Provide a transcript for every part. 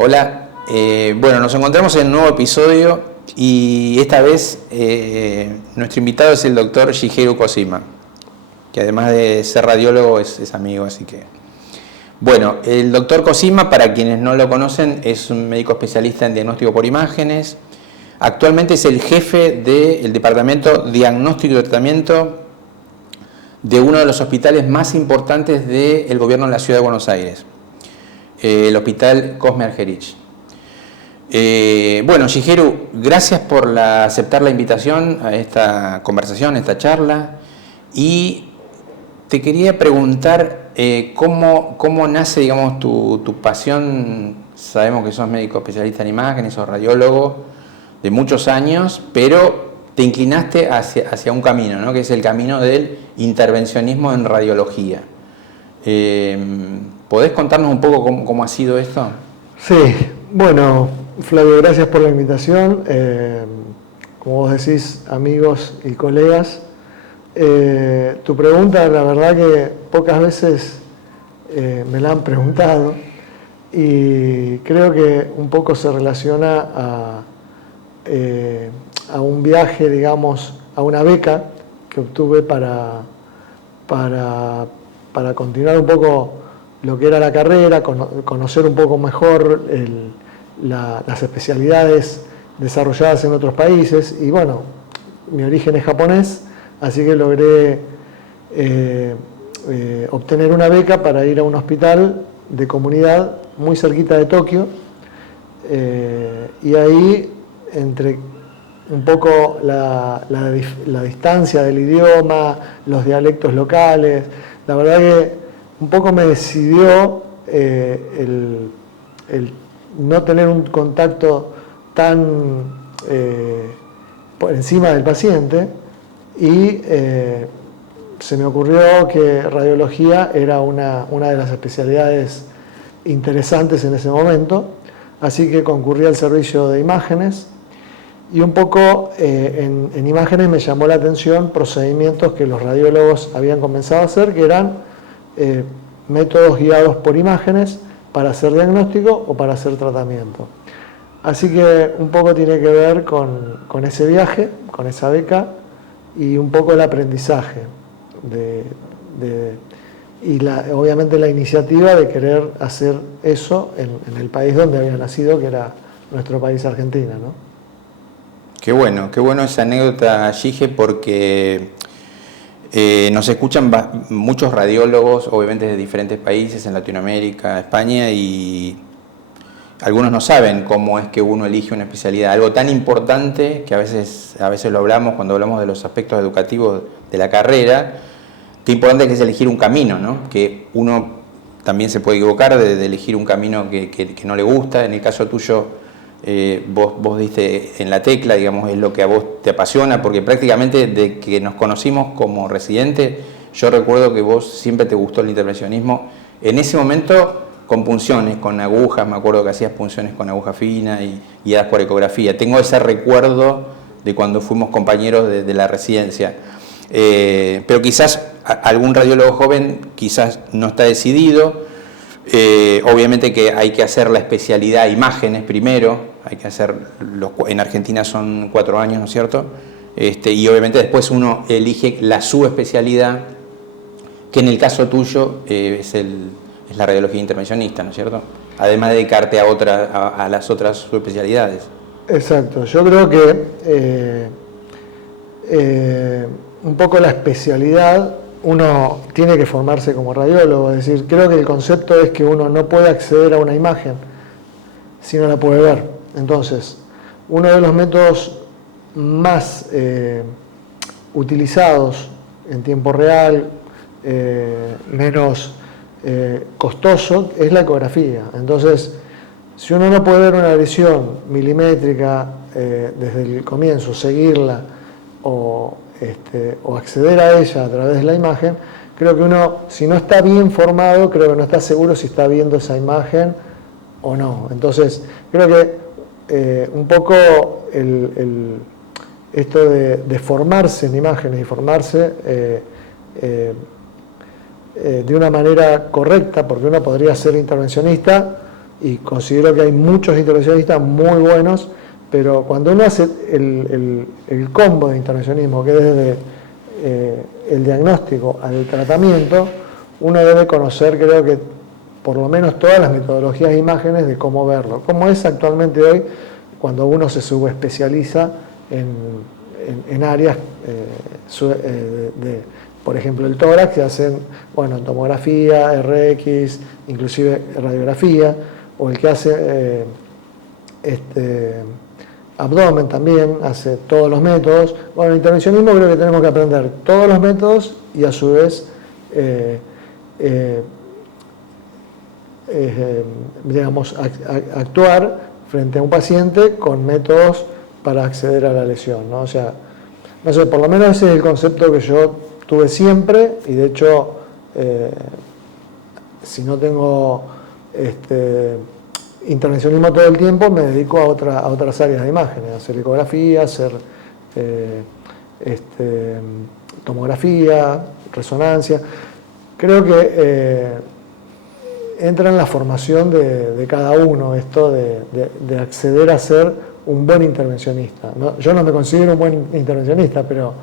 Hola, bueno, nos encontramos en un nuevo episodio y esta vez nuestro invitado es el doctor Shigeru Kojima, que además de ser radiólogo es amigo, así que... Bueno, el doctor Kojima, para quienes no lo conocen, es un médico especialista en diagnóstico por imágenes. Actualmente es el jefe del departamento Diagnóstico y Tratamiento de uno de los hospitales más importantes del gobierno de la Ciudad de Buenos Aires, el Hospital Cosme Argerich. Bueno, Shigeru, gracias por aceptar la invitación a esta conversación, a esta charla, y te quería preguntar cómo nace, digamos, tu pasión. Sabemos que sos médico especialista en imágenes, sos radiólogo de muchos años, pero te inclinaste hacia un camino, ¿no? Que es el camino del intervencionismo en radiología. ¿Podés contarnos un poco cómo ha sido esto? Sí, bueno, Flavio, gracias por la invitación. Como vos decís, amigos y colegas, tu pregunta, la verdad que pocas veces me la han preguntado y creo que un poco se relaciona a un viaje, digamos, a una beca que obtuve para continuar un poco lo que era la carrera, conocer un poco mejor las especialidades desarrolladas en otros países. Y bueno, mi origen es japonés, así que logré obtener una beca para ir a un hospital de comunidad muy cerquita de Tokio, y ahí, entre un poco la distancia del idioma, los dialectos locales, la verdad que un poco me decidió el no tener un contacto tan por encima del paciente, y se me ocurrió que radiología era una de las especialidades interesantes en ese momento, así que concurrí al servicio de imágenes. Y un poco en imágenes me llamó la atención procedimientos que los radiólogos habían comenzado a hacer, que eran métodos guiados por imágenes para hacer diagnóstico o para hacer tratamiento. Así que un poco tiene que ver con ese viaje, con esa beca, y un poco el aprendizaje y obviamente la iniciativa de querer hacer eso en el país donde había nacido, que era nuestro país, Argentina, ¿no? Qué bueno esa anécdota, Shige, porque nos escuchan muchos radiólogos, obviamente de diferentes países, en Latinoamérica, España, y algunos no saben cómo es que uno elige una especialidad, algo tan importante que a veces lo hablamos cuando hablamos de los aspectos educativos de la carrera, qué importante que es elegir un camino, ¿no? Que uno también se puede equivocar de elegir un camino que no le gusta. En el caso tuyo, vos diste en la tecla, digamos, es lo que a vos te apasiona, porque prácticamente de que nos conocimos como residente, yo recuerdo que vos siempre te gustó el intervencionismo. En ese momento, con punciones, con agujas, me acuerdo que hacías punciones con aguja fina y das por ecografía. Tengo ese recuerdo de cuando fuimos compañeros de la residencia. Pero quizás algún radiólogo joven quizás no está decidido. Obviamente que hay que hacer la especialidad imágenes primero, hay que hacer, en Argentina son 4 años, ¿no es cierto? Y obviamente después uno elige la subespecialidad, que en el caso tuyo es la radiología intervencionista, ¿no es cierto? Además de dedicarte a las otras subespecialidades. Exacto, yo creo que un poco la especialidad, uno tiene que formarse como radiólogo, es decir, creo que el concepto es que uno no puede acceder a una imagen si no la puede ver. Entonces, uno de los métodos más utilizados en tiempo real, menos costoso, es la ecografía. Entonces, si uno no puede ver una lesión milimétrica desde el comienzo, seguirla o acceder a ella a través de la imagen, creo que uno, si no está bien formado, creo que no está seguro si está viendo esa imagen o no. Entonces, creo que un poco esto de formarse en imágenes y formarse de una manera correcta, porque uno podría ser intervencionista y considero que hay muchos intervencionistas muy buenos, pero cuando uno hace el combo de intervencionismo, que es desde el diagnóstico al tratamiento, uno debe conocer, creo que, por lo menos todas las metodologías e imágenes de cómo verlo, como es actualmente hoy cuando uno se subespecializa en áreas por ejemplo, el tórax, se hacen, bueno, tomografía, RX, inclusive radiografía, o el que hace abdomen también, hace todos los métodos. Bueno, el intervencionismo creo que tenemos que aprender todos los métodos y a su vez digamos, actuar frente a un paciente con métodos para acceder a la lesión, ¿no? O sea, no sé, por lo menos ese es el concepto que yo tuve siempre, y de hecho, si no tengo intervencionismo todo el tiempo, me dedico a otras áreas de imágenes, a hacer ecografía, a hacer tomografía, resonancia. Creo que entra en la formación de cada uno esto de acceder a ser un buen intervencionista, ¿no? Yo no me considero un buen intervencionista, pero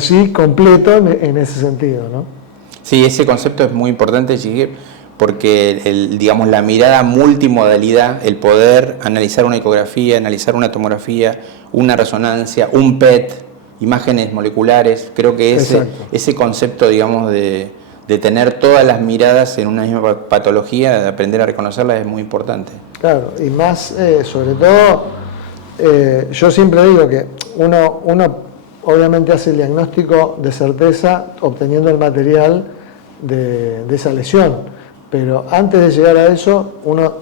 sí completo en ese sentido, ¿no? Sí, ese concepto es muy importante, Chique, porque digamos, la mirada multimodalidad, el poder analizar una ecografía, analizar una tomografía, una resonancia, un PET, imágenes moleculares, creo que ese concepto, digamos, de tener todas las miradas en una misma patología, de aprender a reconocerlas, es muy importante. Claro, y más, sobre todo, yo siempre digo que uno obviamente hace el diagnóstico de certeza obteniendo el material de esa lesión, pero antes de llegar a eso, uno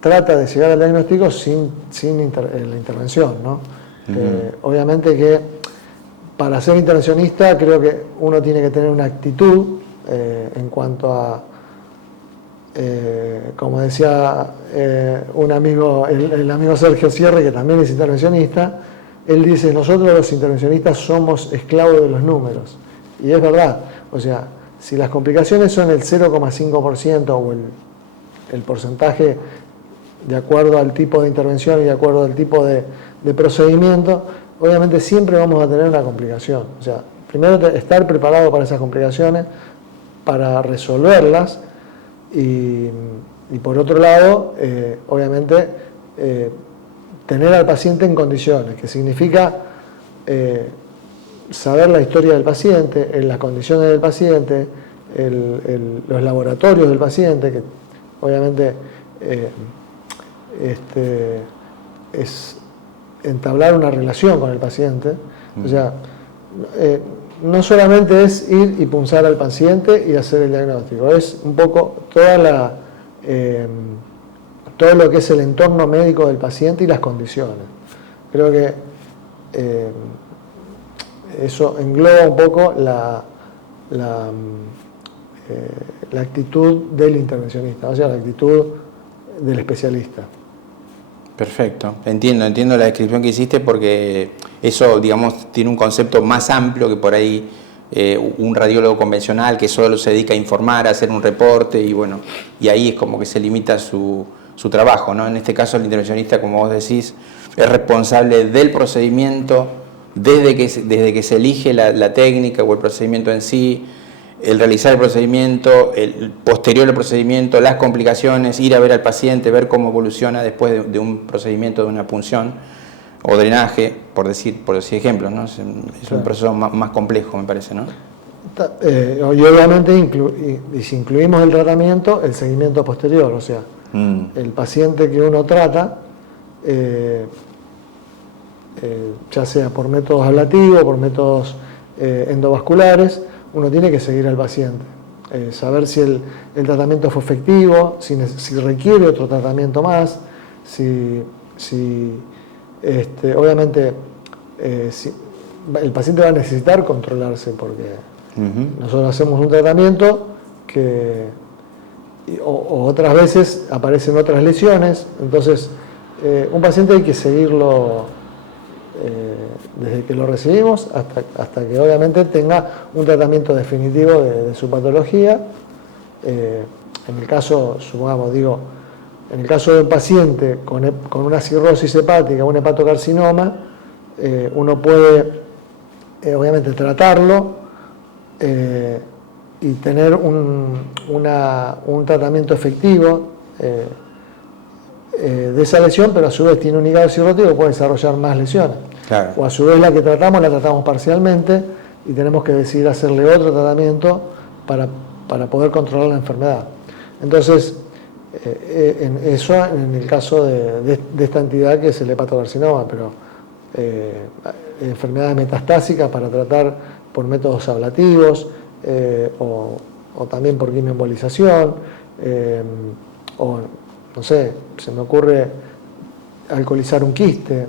trata de llegar al diagnóstico sin la intervención, ¿no? Obviamente que para ser intervencionista creo que uno tiene que tener una actitud en cuanto a, como decía un amigo, el amigo Sergio Sierre, que también es intervencionista, él dice: nosotros los intervencionistas somos esclavos de los números. Y es verdad, o sea, si las complicaciones son el 0,5% o el porcentaje de acuerdo al tipo de intervención y de acuerdo al tipo de procedimiento, obviamente siempre vamos a tener una complicación. O sea, primero estar preparado para esas complicaciones, para resolverlas, y por otro lado, obviamente, tener al paciente en condiciones, que significa saber la historia del paciente, las condiciones del paciente, los laboratorios del paciente, que obviamente es entablar una relación con el paciente. O sea, no solamente es ir y punzar al paciente y hacer el diagnóstico, es un poco todo lo que es el entorno médico del paciente y las condiciones. Creo que eso engloba un poco la actitud del intervencionista, o sea, la actitud del especialista. Perfecto, entiendo la descripción que hiciste, porque eso, digamos, tiene un concepto más amplio que por ahí un radiólogo convencional que solo se dedica a informar, a hacer un reporte, y bueno, y ahí es como que se limita su trabajo, ¿no? En este caso el intervencionista, como vos decís, es responsable del procedimiento desde que se elige la técnica o el procedimiento en sí, el realizar el procedimiento, el posterior al procedimiento, las complicaciones, ir a ver al paciente, ver cómo evoluciona después de un procedimiento de una punción o drenaje, por decir ejemplos, ¿no? Es un proceso más complejo, me parece, ¿no? Y obviamente si incluimos el tratamiento, el seguimiento posterior, o sea, el paciente que uno trata, ya sea por métodos ablativos, por métodos endovasculares, uno tiene que seguir al paciente, saber si el tratamiento fue efectivo, si requiere otro tratamiento más, obviamente si el paciente va a necesitar controlarse, porque nosotros hacemos un tratamiento o otras veces aparecen otras lesiones, entonces un paciente hay que seguirlo desde que lo recibimos hasta que obviamente tenga un tratamiento definitivo de su patología. En el caso, supongamos, En el caso de un paciente con una cirrosis hepática, un hepatocarcinoma, uno puede obviamente tratarlo y tener un tratamiento efectivo de esa lesión, pero a su vez tiene un hígado cirrótico que puede desarrollar más lesiones. Claro. O a su vez la tratamos parcialmente y tenemos que decidir hacerle otro tratamiento para poder controlar la enfermedad. Entonces, eso en el caso de esta entidad que es el hepatocarcinoma, pero enfermedades metastásicas para tratar por métodos ablativos o también por quimioembolización o no sé, se me ocurre alcoholizar un quiste.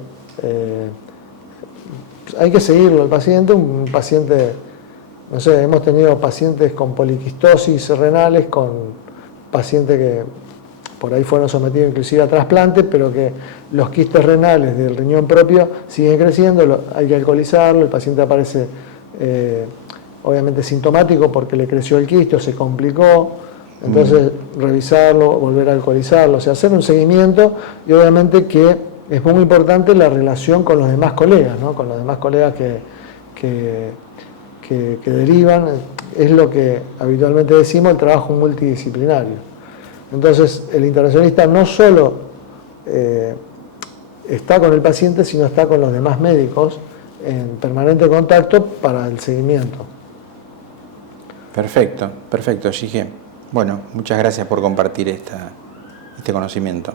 Hay que seguirlo al paciente, un paciente, no sé, hemos tenido pacientes con poliquistosis renales, con pacientes que por ahí fueron sometidos inclusive a trasplante, pero que los quistes renales del riñón propio siguen creciendo, hay que alcoholizarlo, el paciente aparece obviamente sintomático porque le creció el quiste o se complicó, entonces revisarlo, volver a alcoholizarlo, o sea, hacer un seguimiento y obviamente que es muy importante la relación con los demás colegas, ¿no? Con los demás colegas que derivan, es lo que habitualmente decimos, el trabajo multidisciplinario. Entonces, el intervencionista no solo está con el paciente, sino está con los demás médicos en permanente contacto para el seguimiento. Perfecto, perfecto, Gige. Bueno, muchas gracias por compartir este conocimiento.